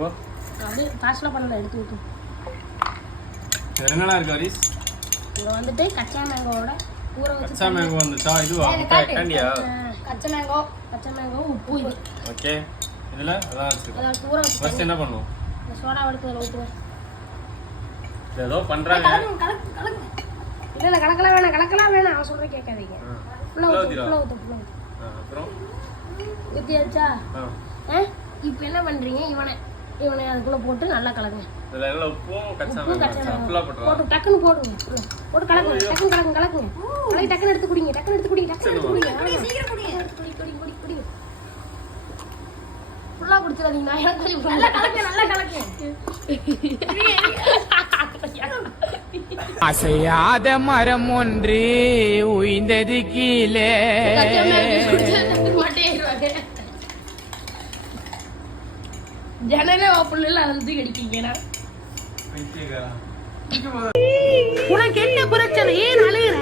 ஓ அப்படியே காசுலாம் பண்ணல எடுத்து ஊத்து. இது என்னலாம் இருக்கு ஹரிஸ்? இது வந்துட்டு கச்சா மேங்கோவோட ஊற வச்சு கச்சா மேங்கோ வந்துச்சா? இதுவா கேண்டியா? கச்சா மேங்கோ உப்பு இது. ஓகே. இதுல அதான் வச்சிருக்கேன். அத ஊற வச்சு ஃபர்ஸ்ட் என்ன பண்ணுவோம்? இந்த சோடா எடுத்து அதுல ஊத்துவேன். ஏதோ பண்றாங்க. கலக்கு. இல்ல கலக்கலாம் வேணாம். அவன் சொல்ற கேட்காதீங்க. ஃபுல்லா ஊத்து. அப்புறம் ஊத்தியாச்சா? இப்போ என்ன பண்றீங்க? இவனை அதுக்குள்ள போட்டு நல்லா கலக்குங்க. இதுல எல்லாம் உப்பும் கச்சா மேங்கோ ஃபுல்லா போட்டுறோம். போட்டு டக்குன்னு போடுங்க. போட்டு கலக்குங்க. கலக்குங்க. கலக்கி டக்குன்னு எடுத்து குடிங்க. சீக்கிரம் குடிங்க. ஃபுல்லா குடிச்சிடாதீங்க. நல்லா கலக்குங்க. அசையாத மரம் ஒன்று உயிர்ந்தது கீழே. ஜனலே ஓப்பன்ல வந்து கடிப்பீங்க. உனக்கு என்ன பிரச்சனை? ஏன் அழுகுற?